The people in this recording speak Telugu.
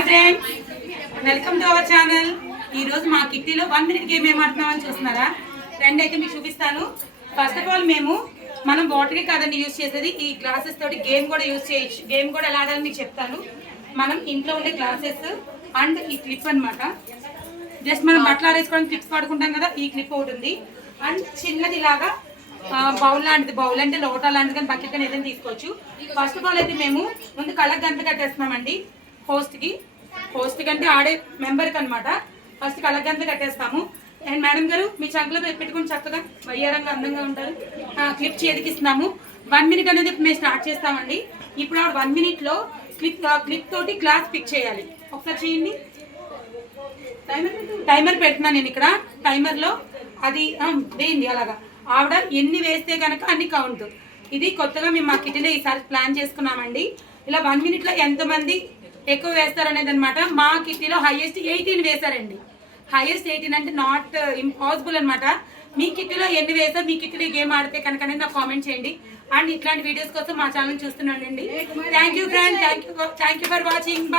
Hi friends, welcome to our channel. ఈరోజు మా కిట్టీలో 1 minute గేమ్ ఏం ఆడుతున్నామని చూస్తున్నారా? రెండు అయితే మీకు చూపిస్తాను. ఫస్ట్ ఆఫ్ ఆల్ మనం వాటర్కి కాదండి యూజ్ చేసేది, ఈ గ్లాసెస్ తోటి గేమ్ కూడా యూజ్ చేయొచ్చు. గేమ్ కూడా ఎలా ఆడాలని మీకు చెప్తాను. మనం ఇంట్లో ఉండే గ్లాసెస్ అండ్ ఈ క్లిప్ అనమాట. జస్ట్ మనం బట్టలు ఆడేసుకోవడానికి క్లిప్స్ వాడుకుంటాం కదా, ఈ క్లిప్ ఒకటి ఉంది. అండ్ చిన్నది ఇలాగా బౌల్ లాంటిది, బౌల్ అంటే లోటా లాంటిది కానీ బకెట్ కానీ ఏదైనా తీసుకోవచ్చు. ఫస్ట్ ఆఫ్ ఆల్ అయితే మేము ముందు కళ్ళకి గంట కట్టేస్తున్నామండి. హోస్ట్ కంటే ఆడే మెంబర్కి అనమాట. ఫస్ట్ కళ్ళకి గంట కట్టేస్తాము. అండ్ మేడం గారు మీ చంకలో పెట్టుకుని చక్కగా వయ్యారంగా అందంగా ఉంటారు. క్లిప్ చేతికిస్తున్నాము. 1 minute అనేది మేము స్టార్ట్ చేస్తామండి. ఇప్పుడు 1 minute క్లిప్ తోటి గ్లాస్ పిక్ చేయాలి. ఒకసారి చేయండి. టైమర్ పెడుతున్నాను నేను ఇక్కడ. టైమర్లో అది వేయండి. అలాగా ఆవిడ ఎన్ని వేస్తే కనుక అన్ని కౌంట్. ఇది కొత్తగా మేము మా కిటీలో ఈసారి ప్లాన్ చేసుకున్నామండి. ఇలా 1 minute ఎంతమంది ఎక్కువ వేస్తారనేది అనమాట. మా కిటీలో హైయెస్ట్ 18 వేశారండి. హైయెస్ట్ 18 అంటే నాట్ ఇంపాసిబుల్ అనమాట. మీ కిటీలో ఎన్ని వేసారు, మీ కిటీలో గేమ్ ఆడితే కనుక అనేది నాకు కామెంట్ చేయండి. అండ్ ఇట్లాంటి వీడియోస్ కోసం మా ఛానల్ చూస్తున్నానండి. Thank you friend, thank you for watching. Bye.